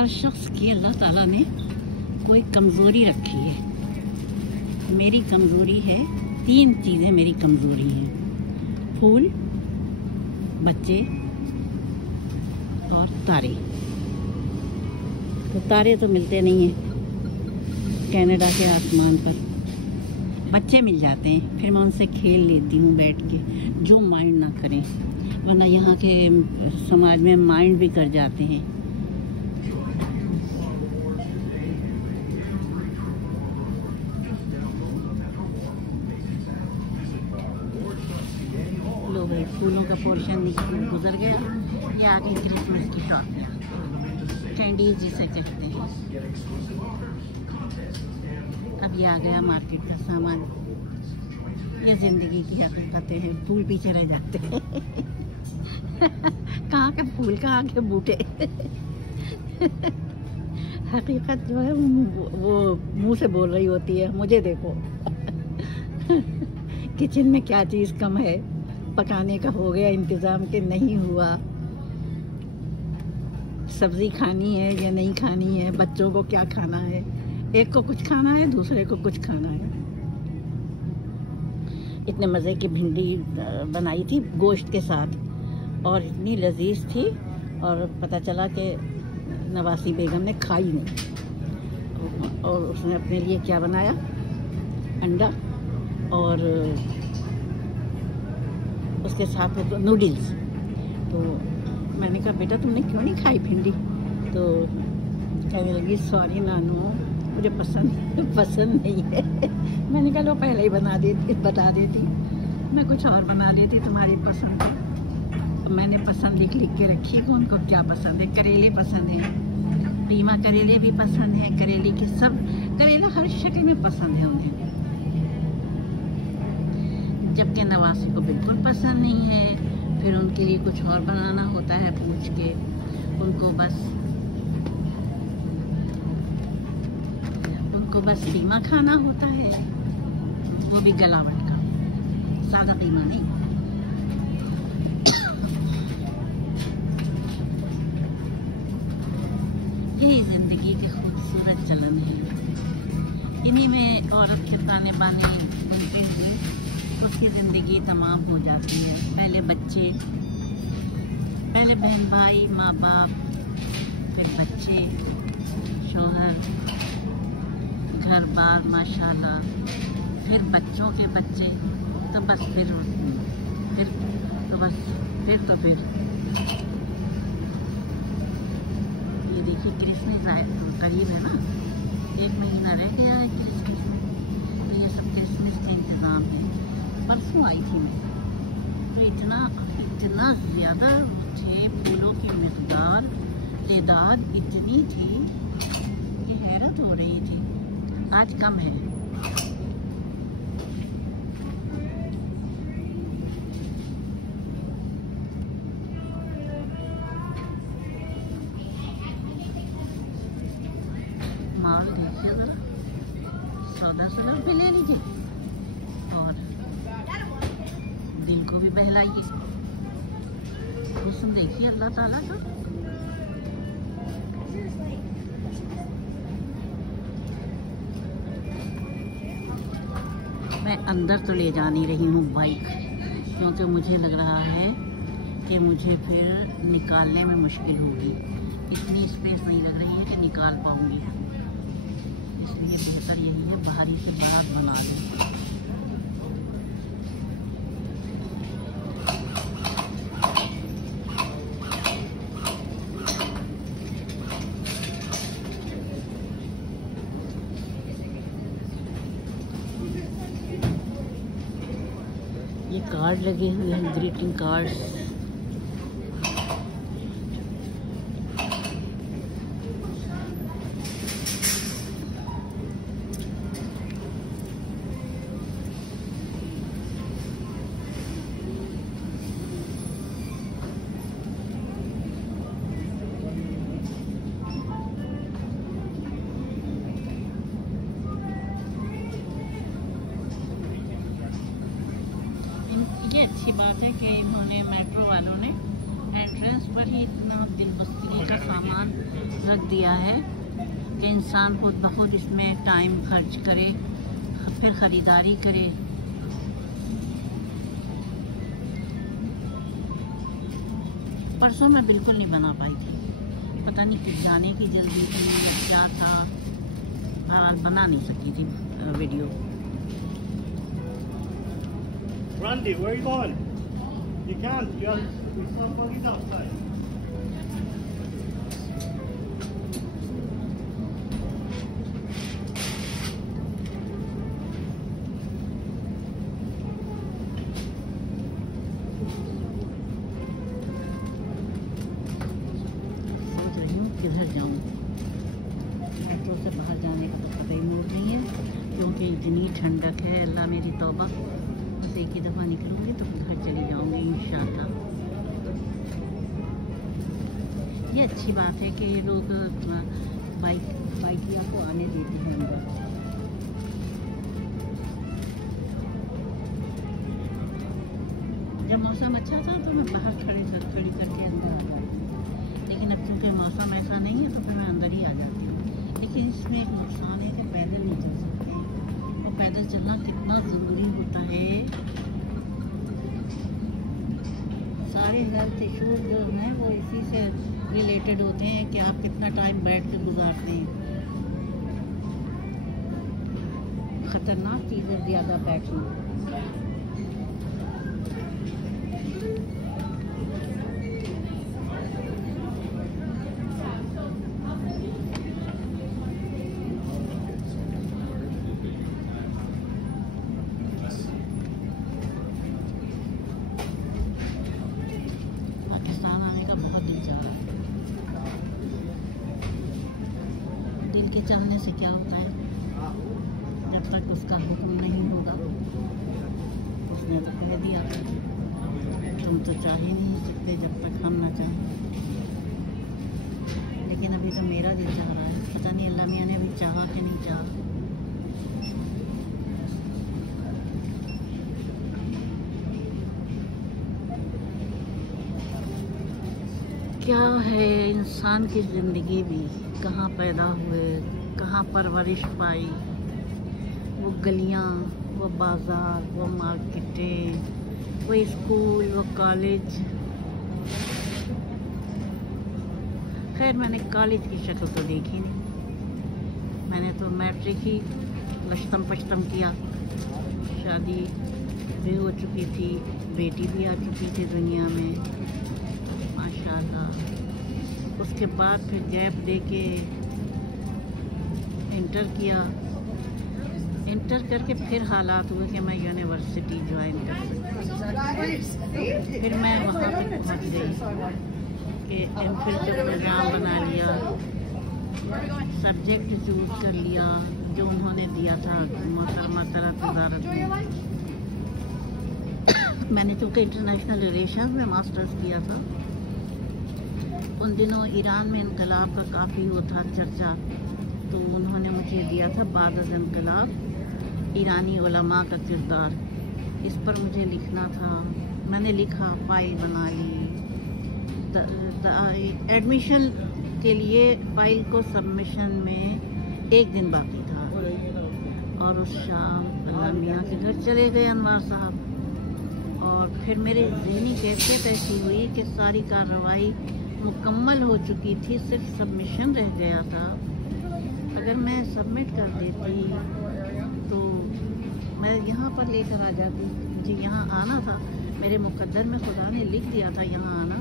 हर शख्स की अल्लाह ताला ने कोई कमज़ोरी रखी है। मेरी कमज़ोरी है, 3 चीज़ें मेरी कमज़ोरी हैं: फूल, बच्चे और तारे। तो तारे तो मिलते नहीं हैं कनाडा के आसमान पर, बच्चे मिल जाते हैं, फिर मैं उनसे खेल लेती हूँ बैठ के, जो माइंड ना करें, वरना यहाँ के समाज में माइंड भी कर जाते हैं। लो भाई, फूलों का पोर्शन गुजर गया। ये आ गई क्रिसमस की टॉफियाँ, कैंडीज जिसे कहते हैं। अब ये आ गया मार्केट का सामान। ये ज़िंदगी की हकीकतें हैं, फूल पीछे रह जाते हैं। कहाँ के फूल, कहाँ के बूटे। हकीकत जो है वो मुंह से बोल रही होती है। मुझे देखो, किचन में क्या चीज़ कम है, पकाने का हो गया इंतज़ाम कि नहीं हुआ, सब्ज़ी खानी है या नहीं खानी है, बच्चों को क्या खाना है, एक को कुछ खाना है, दूसरे को कुछ खाना है। इतने मज़े की भिंडी बनाई थी गोश्त के साथ और इतनी लजीज थी, और पता चला कि नवासी बेगम ने खाई नहीं, और उसने अपने लिए क्या बनाया, अंडा और उसके साथ में तो नूडल्स। तो मैंने कहा बेटा तुमने क्यों नहीं खाई भिंडी? तो कहने लगी सॉरी नानू, मुझे पसंद नहीं है। मैंने कहा लो पहले ही बता देती, मैं कुछ और बना लेती तुम्हारी पसंद है। तो मैंने पसंद लिख के रखी है कि उनको क्या पसंद है। करेले पसंद है, कीमा करेले भी पसंद है, करेले के सब करेला हर शक्ल में पसंद है उन्हें, जबकि नवासी को बिल्कुल पसंद नहीं है। फिर उनके लिए कुछ और बनाना होता है पूछ के, उनको बस कीमा खाना होता है, वो भी गलावट का, सादा कीमा नहीं। यही जिंदगी के खूबसूरत चलन है। इन्हीं में औरत के ताने बाने बनते हुए उसकी ज़िंदगी तमाम हो जाती है। पहले बच्चे, पहले बहन भाई, माँ बाप, फिर बच्चे, शौहर, घर बार माशाल्लाह, फिर बच्चों के बच्चे, तो बस फिर ये देखिए क्रिसमस करीब है ना, 1 महीना रह गया है क्रिसमस में। तो ये सब क्रिसमस का इंतज़ाम है। परसों आई थी मैं, तो इतना ज़्यादा थे फूलों की मिक़दार, तादाद इतनी थी कि हैरत हो रही थी। आज कम है। माल देखिए ज़रा, सौदा भी ले लीजिए और दिल को भी बहलाइए। हुस्न देखिए अल्लाह ताला का। मैं अंदर तो ले जा नहीं रही हूँ बाइक, क्योंकि मुझे लग रहा है कि मुझे फिर निकालने में मुश्किल होगी। इतनी स्पेस नहीं लग रही है कि निकाल पाऊँगी, इसलिए बेहतर यही है बाहरी से बाहर बना दें। ये कार्ड लगे हुए हैं, ग्रीटिंग कार्ड्स। ये अच्छी बात है कि इन्होंने मेट्रो वालों ने एंट्रेंस पर ही इतना दिलबस्ती का सामान रख दिया है कि इंसान खुद ब खुद इसमें टाइम खर्च करे, फिर ख़रीदारी करे। परसों मैं बिल्कुल नहीं बना पाई थी, पता नहीं कुछ जाने की जल्दी थी, क्या था, बना नहीं सकी थी video. Randy, where are you going? You can't. There's somebody outside. सोच रही हूँ किधर जाऊँ। मेट्रो से बाहर जाने का तो कतई मूड नहीं है, क्योंकि इतनी ठंडक है। अल्लाह मेरी तौबा, बस एक ही दफ़ा निकलूँगी तो घर चली जाऊँगी इंशाअल्लाह। ये अच्छी बात है कि ये लोग बाइकिया को आने देते हैं अंदर। जब मौसम अच्छा था तो मैं बाहर खड़ी करके अंदर आ जाती, लेकिन अब चूँकि मौसम ऐसा नहीं है तो फिर मैं अंदर ही आ जाती हूँ। लेकिन इसमें एक नुकसान है कि पैदल नहीं चल सकते, और पैदल चलना कितना ज़रूरी होता है। सारी हेल्थ इश्यूज जो हैं वो इसी से रिलेटेड होते हैं कि आप कितना टाइम बैठ के गुजारते हैं। ख़तरनाक चीज़ है ज़्यादा बैठना। पाकिस्तान आने का बहुत दिल चाह रहा है। दिल के चाहने से क्या होता है, जब तक उसका हुक्म नहीं होगा। उसने तो कह दिया था तुम तो चाह ही नहीं सकते जब तक हम ना चाहें। लेकिन अभी तो मेरा दिल चाह रहा है, पता नहीं अल्लाह मियाँ ने अभी चाहा कि नहीं चाहा। क्या है इंसान की ज़िंदगी भी, कहाँ पैदा हुए, कहाँ परवरिश पाई, वो गलियाँ, वो बाज़ार, वो मार्केटें, वो स्कूल, वो कॉलेज। खैर मैंने कॉलेज की शक्ल तो देखी नहीं, मैंने तो मैट्रिक ही लश्तम पश्तम किया। शादी भी हो चुकी थी, बेटी भी आ चुकी थी दुनिया में माशाल्लाह। उसके बाद फिर गैप देके इंटर किया। इंटर करके फिर हालात हुए कि मैं यूनिवर्सिटी ज्वाइन कर सकी। फिर मैं वहाँ तक पहुँच गई कि एमफिल का प्रोग्राम बना लिया, सब्जेक्ट चूज कर लिया जो उन्होंने दिया था मोहतरमा तरफ वजारत में। मैंने चूँकि इंटरनेशनल रिलेशंस में मास्टर्स किया था, उन दिनों ईरान में इनकलाब का काफ़ी वो था चर्चा, तो उन्होंने मुझे दिया था बाद इनकलाब ईरानी उलमा का किरदार। इस पर मुझे लिखना था, मैंने लिखा, फाइल बना ली। एडमिशन के लिए फ़ाइल को सबमिशन में 1 दिन बाकी था, और उस शाम अल्लाह मियाँ के घर चले गए अनवार साहब। और फिर मेरी ज़हनी कैफियत ऐसी हुई कि सारी कार्रवाई मुकम्मल हो चुकी थी, सिर्फ सबमिशन रह गया था। अगर मैं सबमिट कर देती तो मैं यहाँ पर लेकर आ जाती, मुझे यहाँ आना था, मेरे मुकद्दर में खुदा ने लिख दिया था यहाँ आना,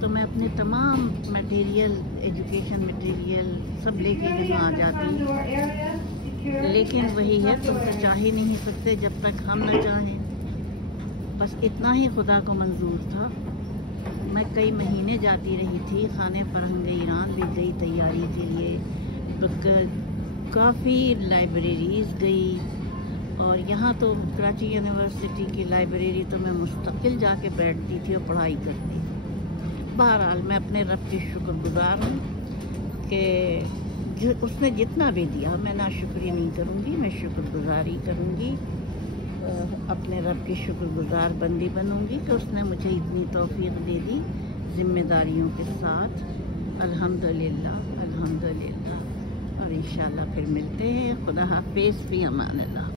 तो मैं अपने तमाम मटेरियल, एजुकेशन मटेरियल सब लेके यहाँ आ जाती। लेकिन वही है, तुम तो चाह ही नहीं सकते जब तक हम न चाहें। बस इतना ही खुदा को मंजूर था। मैं कई महीने जाती रही थी, खाने फरहंग ईरान भी गई तैयारी के लिए, तो काफ़ी लाइब्रेरीज़ गई। और यहाँ तो कराची यूनिवर्सिटी की लाइब्रेरी तो मैं मुस्तकिल जाके बैठती थी और पढ़ाई करती। बहरहाल मैं अपने रब की शुक्रगुजार हूँ कि उसने जितना भी दिया मैं नाशुक्री नहीं करूँगी, मैं शुक्रगुजारी करूँगी, अपने रब की शुक्रगुजार बंदी बनूँगी कि उसने मुझे इतनी तौफीक दे दी जिम्मेदारियों के साथ। अल्हम्दुलिल्लाह, अल्हम्दुलिल्लाह। और इंशाल्लाह फिर मिलते हैं। खुदा हाफिज़, फ़ी अमान अल्लाह।